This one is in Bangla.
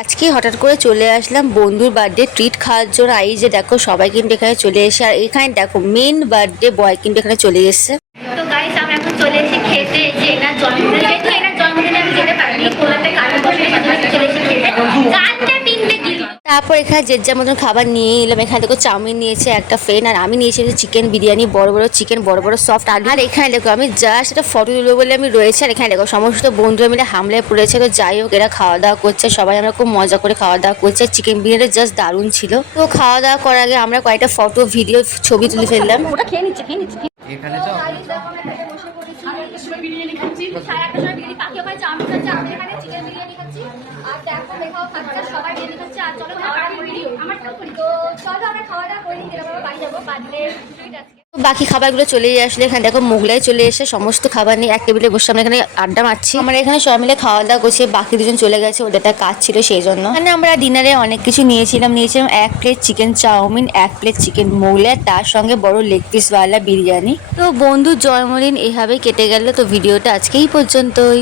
আজকে হঠাৎ করে চলে আসলাম বন্ধুর বার্থডে ট্রিট খাওয়ার জন্য। এই যে দেখো সবাই কিন্তু এখানে চলে এসে, আর এখানে দেখো মেন বার্থডে বয় কিন্তু এখানে চলে এসেছে। তো গাইস আমি এখন চলে এসেছি খেতে, যে এনার জন্মদিনে, যেহেতু এনার জন্মদিনে আমি যেতে পারিনি, কোলাতে কারণ বসে চলে এসেছি খেতে। গানটা তিনটে গিল। তারপর এখানে যে যার মতন খাবার নিয়ে নিলাম। এখানে দেখো চাউমিন নিয়েছে একটা ফ্রেন্ড, আর আমি নিয়েছি চিকেন বিরিয়ানি, বড় বড় চিকেন, বড় বড় সফট আলু। আর এখানে দেখো আমি জাস্ট একটা ফটো তুলবো বলে আমি রয়েছে। আর এখানে দেখো সমস্ত বন্ধুরা মিলে হামলায় পড়েছে। তো যাই হোক, এরা খাওয়া দাওয়া করছে, সবাই আমরা খুব মজা করে খাওয়া দাওয়া করছে। চিকেন বিরিয়ানি জাস্ট দারুণ ছিল। তো খাওয়া দাওয়া করার আগে আমরা কয়েকটা ফটো ভিডিও ছবি তুলে ফেললাম। ওটা খেয়ে নিচ্ছে এখানে তো বিরিয়ানি খাচ্ছি, সাড়ে আটটার সময় বিরিয়ানি, কাকি ওখানে চাউমিন খাচ্ছে, আমি এখানে চিকেন বিরিয়ানি খাচ্ছি, আর দেখো লেখাও খাচ্ছে, সবাই বিরিয়ানি খাচ্ছে। আর চলো খাওয়া দাওয়া করি, আমার তো চলো আমরা খাওয়া দাওয়া করি, আমরা বাড়ি যাবো, বাড়িতে আজকে। বাকি খাবারগুলো চলে আসলে এখানে দেখো মোগলাই চলে এসে সমস্ত খাবার নিয়ে এক টেবিলে বসে আমরা এখানে আড্ডা মারছি। আমরা এখানে সবাই মিলে খাওয়া দাওয়া করছি, বাকি দুজন চলে গেছে, ওদের একটা কাজ ছিল সেই জন্য। মানে আমরা ডিনারে অনেক কিছু নিয়েছিলাম এক প্লেট চিকেন চাউমিন, এক প্লেট চিকেন মোগলাই, তার সঙ্গে বড় লেগ পিসওয়ালা বিরিয়ানি। তো বন্ধুর জন্মদিন এভাবেই কেটে গেল। তো ভিডিওটা আজকে এই পর্যন্তই।